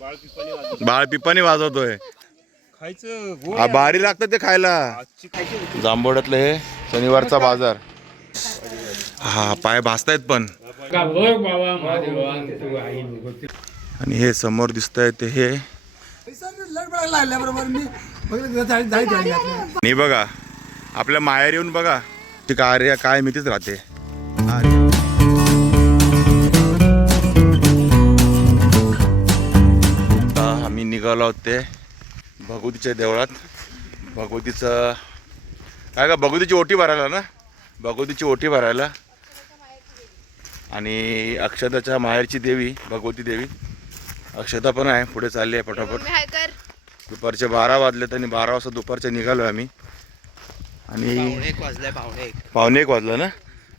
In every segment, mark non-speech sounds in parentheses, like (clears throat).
बाळ पिपाणी वाजवतोय. खायचं हा भारी लागतं ते खायला. खायची जांभोड्यातलं हे शनिवारचा बाजार. हा पाय भासतायत पण. आणि हे समोर दिसतंय ते हे. आणि बघा आपल्या माहेर येऊन बघा ती कार्य काय मितीच राहते. निघालो आहोत ते भगवतीच्या देवळात. भगवतीचं काय का भगवतीची ओटी भरायला ना? भगवतीची ओटी भरायला. आणि अक्षताच्या माहेरची देवी भगवती देवी. अक्षता पण आहे पुढे चालली आहे पटापट. दुपारचे बारा वाजलेत आणि बारा वाजता दुपारचे निघालो आम्ही. आणि पाहुणे एक पावणे एक. वाजलं ना?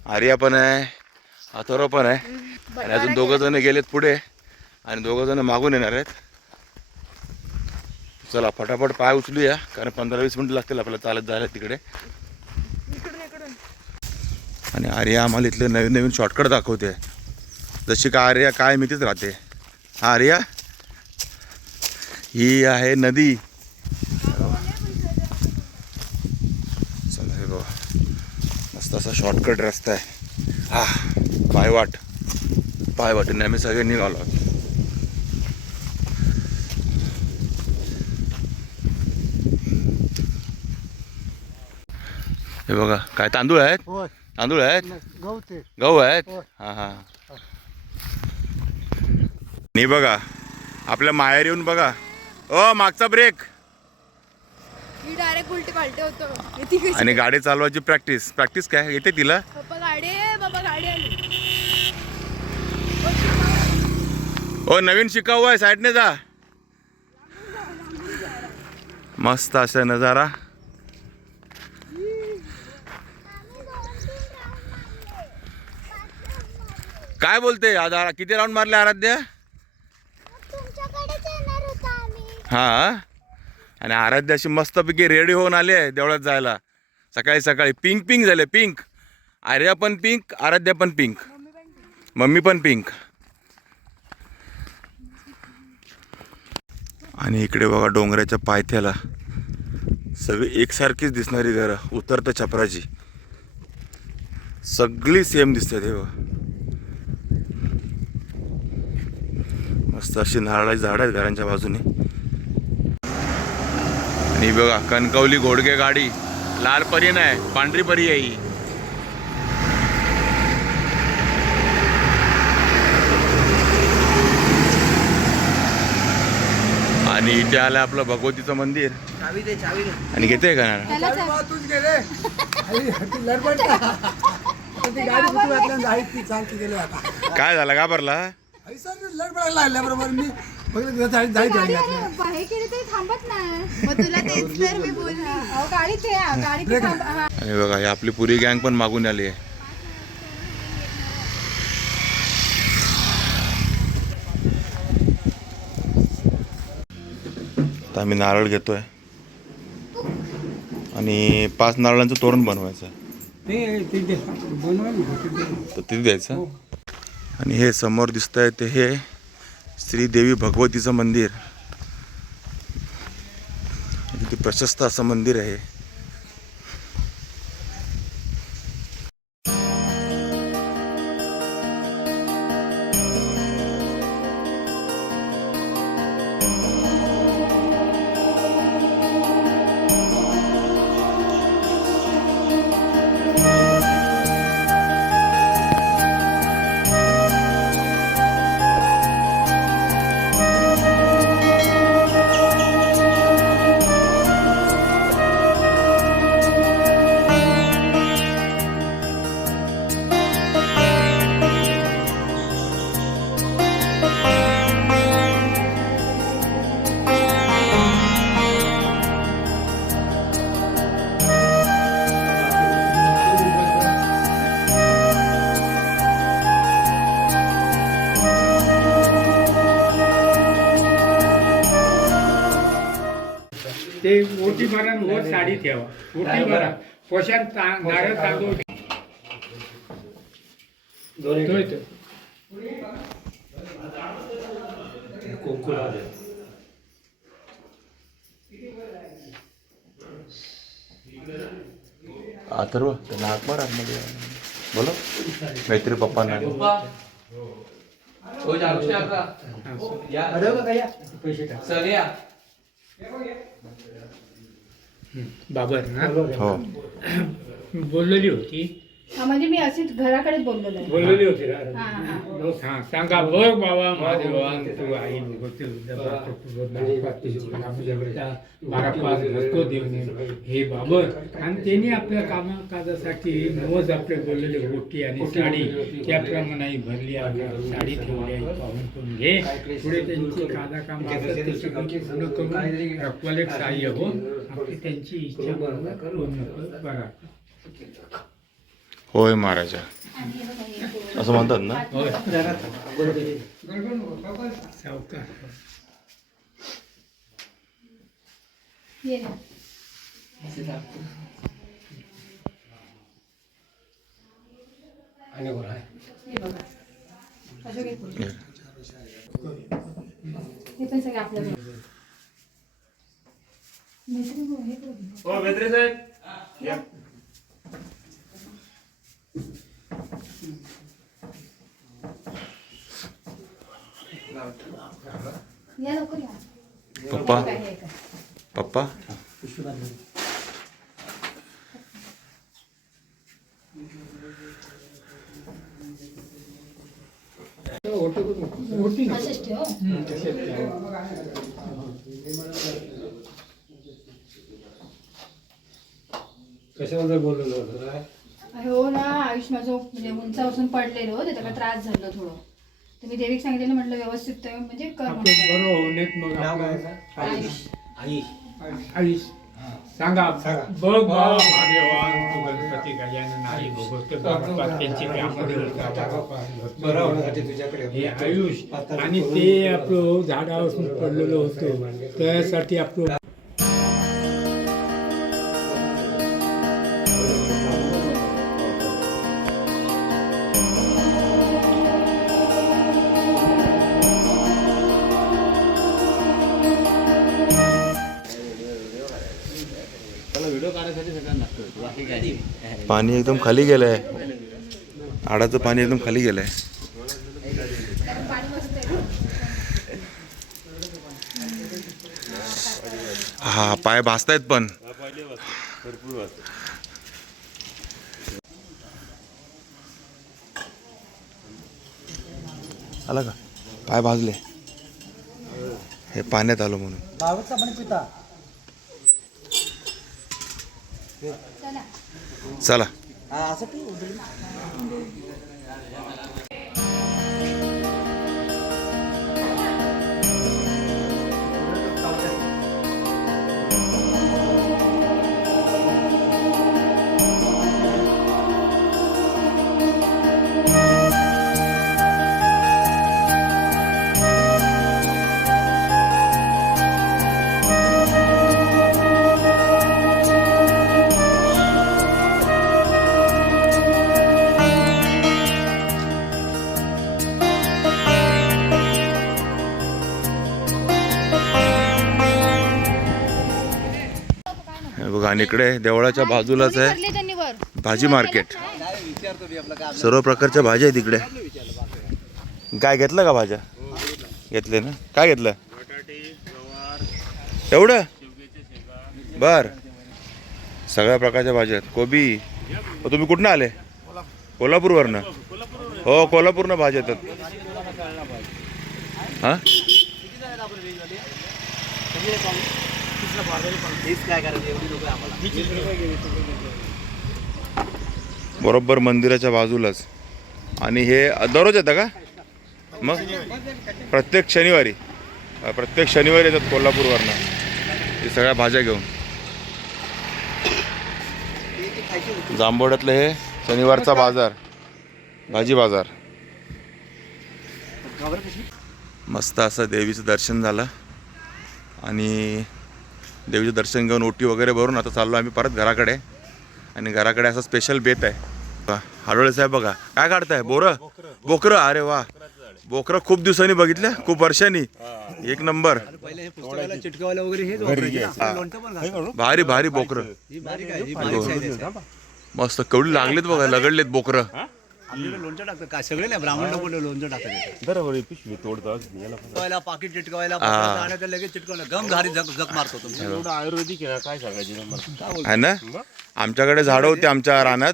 आर्या पण आहे अथर्व पण आहे. आणि अजून दोघं जण गेलेत पुढे. आणि दोघं जण मागून येणार आहेत. चला फटाफट पाय उचलूया कारण पंधरा वीस मिनटं लागतील आपल्याला चालत जायला तिकडे. आणि आर्या आम्हाला इथले नवीन नवीन शॉर्टकट दाखवते. जशी का आर्या काय मितीच राहते. हा आर्या ही आहे नदी. चला हे बघा. मस्त असा शॉर्टकट रस्ता आहे. हा पायवाट. पायवाटेने आम्ही सगळे निघालो हे बघा काय तांदूळ आहेत? होय. तांदूळ आहेत? गहू ते. गहू आहेत? होय. हा हा. नाही बघा आपल्या माहेर येऊन बघा. ओ मागचा ब्रेक मी डायरेक्ट उलटे पालटे होतो. येते कशी आणि गाडी चालवायची प्रॅक्टिस प्रॅक्टिस काय? येते तिला? पप्पा गाडी आहे. बाबा गाडी आली. ओ नवीन शिकाऊ आहे. साईडने जा. मस्त असा नजारा. काय बोलते? आधार किती राऊंड मारले आराध्या? हा? आणि आराध्या अशी मस्तपैकी रेडी होऊन आली देवळात जायला. सकाळी सकाळी पिंक पिंक झाले पिंक आर्या पण पिंक आराध्या पण पिंक मम्मी पण पिंक आणि इकडे बघा डोंगराच्या पायथ्याला. सगळी एकसारखीच दिसणारी घरं. उतरतं छपराची. सगळी सेम दिसतात हे बघा. मस्त अशी नारळाची झाडं आहेत घरांच्या बाजूने. आणि बघा कणकवली घोडगे गाडी. लाल परी नाही पांढरी परी आहे ही. आणि इथे आलं आपलं भगवतीचं मंदिर. चावी. दे चावी दे आणि घेते का? काय झालं? का भरला आई सर लडबड लागल्याबरोबर मी बघितलं जाळी जाळी जाळी घातली. हे केली तरी थांबत नाही मग तुला तेच (laughs) तर मी बोलली (laughs) अहो गाडी ते गाडी ते थांब- हा. आणि बघा ही आपली पुरी गँग पण मागून आली आहे. आता आम्ही नारळ घेतोय. आणि पाच नारळांचं तोरण बनवायचं. तर तिथे द्यायचं. आणि हे समोर दिसत आहे ते हे श्रीदेवी भगवतीचं मंदिर. किती प्रशस्त असं मंदिर आहे ते ओटी भरा वर साडी ठेवा. ओटी भरा. पोशाख नारळ तांदूळ. अथर्व त्यांना हाक मार आतमध्ये बोलो. काहीतरी पप्पांना पैसे टाक बाबर ना हो (clears throat) बोललेली होती. हा, म्हणजे मी अशीच घराकडेच बोललेलो आहे. बोललेली होती ना. हा, हा. हा. सांगा बघ बाबा महादेवा तू आई भगवती बारा पाच घरतो देऊन हे बाबर आणि त्यांनी आपल्या कामाकाजासाठी मोज आपले बोललेले गोटी आणि साडी त्याप्रमाणे भरली आहे साडी ठेवली आहे पाहून करून घे. पुढे त्यांची कादा काम असत ते सगळं पूर्ण करून रखवाले सहाय्य हो. त्यांची इच्छा पूर्ण कर बघा होय महाराजा. असं म्हणतात ना. हे पण सगळे मैत्रीण बोल, हे बोल. या लवकर या पप्पा काय हे काय पप्पा होती ना असेच ठेव कशाबद्दल बोललेलो होतो काय हो ना आयुष माझं म्हणजे उंचापासून पडलेलो त्याचा काय त्रास झाला थोडं. तर मी देवीक सांगितलेलं म्हटलं व्यवस्थित म्हणजे कर आपलं म्हटलं. बरं होण्यात मग आपलं. आयुष. आयुष. सांगा. बघ बाबा महादेवान तू गणपती गजानन नाही भगवत बाप्पा त्यांची कामं बरं होण्यासाठी तुझ्याकडे. हे आयुष. आणि ते आपलं झाडापासून पडलेलं होतं. त्यासाठी आपलं पाणी एकदम खाली गेलंय. आडाचं पाणी एकदम खाली गेलंय. आहे हा पाय भाजतायत पण. आला का? पाय भाजले. हे पाण्यात आलो म्हणून. चला. बघा आणि इकडे देवळाच्या बाजूलाच आहे भाजी मार्केट सर्व प्रकारच्या भाज्या आहेत इकडे. काय? घेतलं का भाज्या? घेतले. ना? काय घेतलं? एवढं? बर. सगळ्या प्रकारच्या भाज्या आहेत. कोबी. तुम्ही कुठनं आले? कोल्हापूरवरनं? हो कोल्हापूरनं भाज्या येतात. हां? बरोबर मंदिराच्या बाजूलाच. आणि हे दररोज येतं का? मग? प्रत्येक शनिवारी. प्रत्येक शनिवारी येतात कोल्हापूरवरनं. हे सगळ्या भाज्या घेऊन. जांभोड्यातलं हे शनिवारचा बाजार. भाजी बाजार. मस्त असं देवीचं दर्शन झालं. आणि देवीचं दर्शन घेऊन ओटी वगैरे भरून आता चाललो आम्ही परत घराकडे. आणि घराकडे असा स्पेशल बेत आहे. हडोळे साहेब बघा काय काढताय? बोरं? बोकरं. अरे वा. बोकरं खूप दिवसांनी बघितल्या खूप वर्षांनी. एक नंबर. भारी भारी बोकरं. ही. मस्त केवढी लागलेत बघा लगडलेत बोकरं. आपल्याकडे लोणचं टाकतात काय सगळे नाही ब्राह्मण लोक लोणचं टाकतात. बरोबर आहे, पिशवी तोडतो याला पण. चिटकवायला पाकिट चिटकवायला लगेच चिटकवलं. गम धारी जग जग मारतो तुमचा एवढं आयुर्वेदिक आहे ना काय सांगायचे तुम्हाला? आहे ना? आमच्याकडे झाडं होती आमच्या रानात.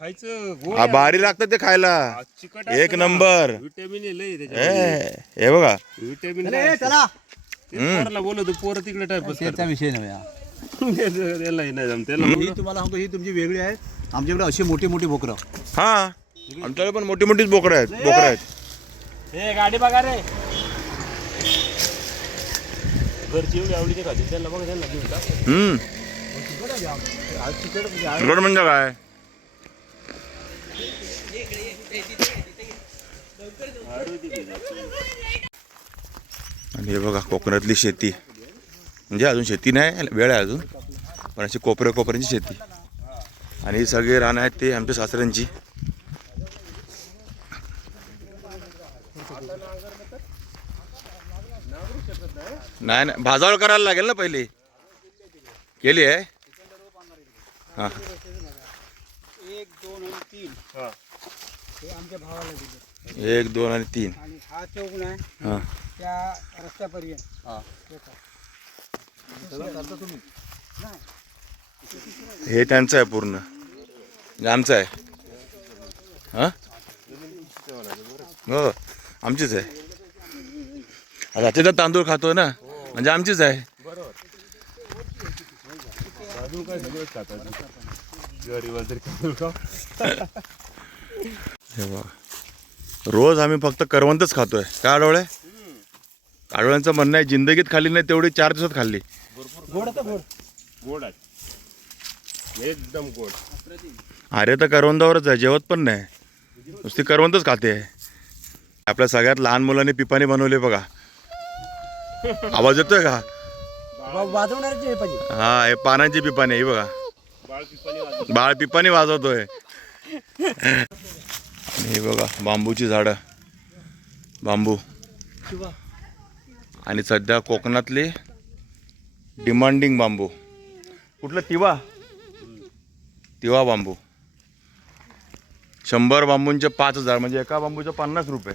खायचं गोड हा, भारी लागतं ते खायला. चिकट एक नंबर. विटॅमिन लय ए, हे बघा. विटॅमिन चला. पोराला बोलतो पोरं तिकडे टाइपच त्याचा विषय नव्हे हा. (laughs) नाही त्याला तुम्हाला सांगतो ही तुमची वेगळी आहे. आमच्याकडे अशी मोठी मोठी बोकरं हा. आमच्याकडे पण मोठी मोठीच बोकडं आहेत बोकडं आहेत. हे गाडी बघा रे. घरची एवढी आवडीची खाते त्यांना बघा त्यांना घेऊन टाक हम्म. तिकड म्हणजे काय? आणि हे बघा कोकणातली शेती. म्हणजे अजून शेती नाही वेळ आहे अजून. पण अशी कोपऱ्या कोपऱ्यांची शेती. आणि ही सगळे रानं आहेत ते आमच्या सासऱ्यांची. नाही नाही. भाजावळ करायला लागेल ना पहिले? केली आहे? हां. एक दोन आणि तीन. हे. आमच्या भावाला दिले. एक दोन आणि तीन. आणि हा चौक नाही हां. त्या रस्त्यापर्यंत. हे. त्यांचं आहे पूर्ण. आमचं आहे. हां? हो. आमचीच आहे. आता त्याच्यात तांदूळ खातो ना. म्हणजे आमचीच आहे. हे बघा. रोज आम्ही फक्त करवंतच खातोय. काय आडवळे आडवळ्यांचं म्हणणं आहे जिंदगीत खाल्ली नाही तेवढी चार दिवसात खाल्ली. गोड आहे एकदम गोड. अरे तर करवंदावरच आहे जेवत पण नाही. नुसती करवंतच खाते. आहे आपल्या सगळ्यात लहान मुलांनी पिपाणी बनवले बघा. आवाज येतोय का? हे हा पानांची पिपाणी ही बघा. बाळ पिपाणी वाजवतोय. हे बघा बांबूची झाडं. बांबू. आणि सध्या कोकणातले डिमांडिंग बांबू. कुठलं? तिवा. तिवा बांबू. शंभर बांबूंचे पाच हजार म्हणजे एका बांबूचे पन्नास रुपये.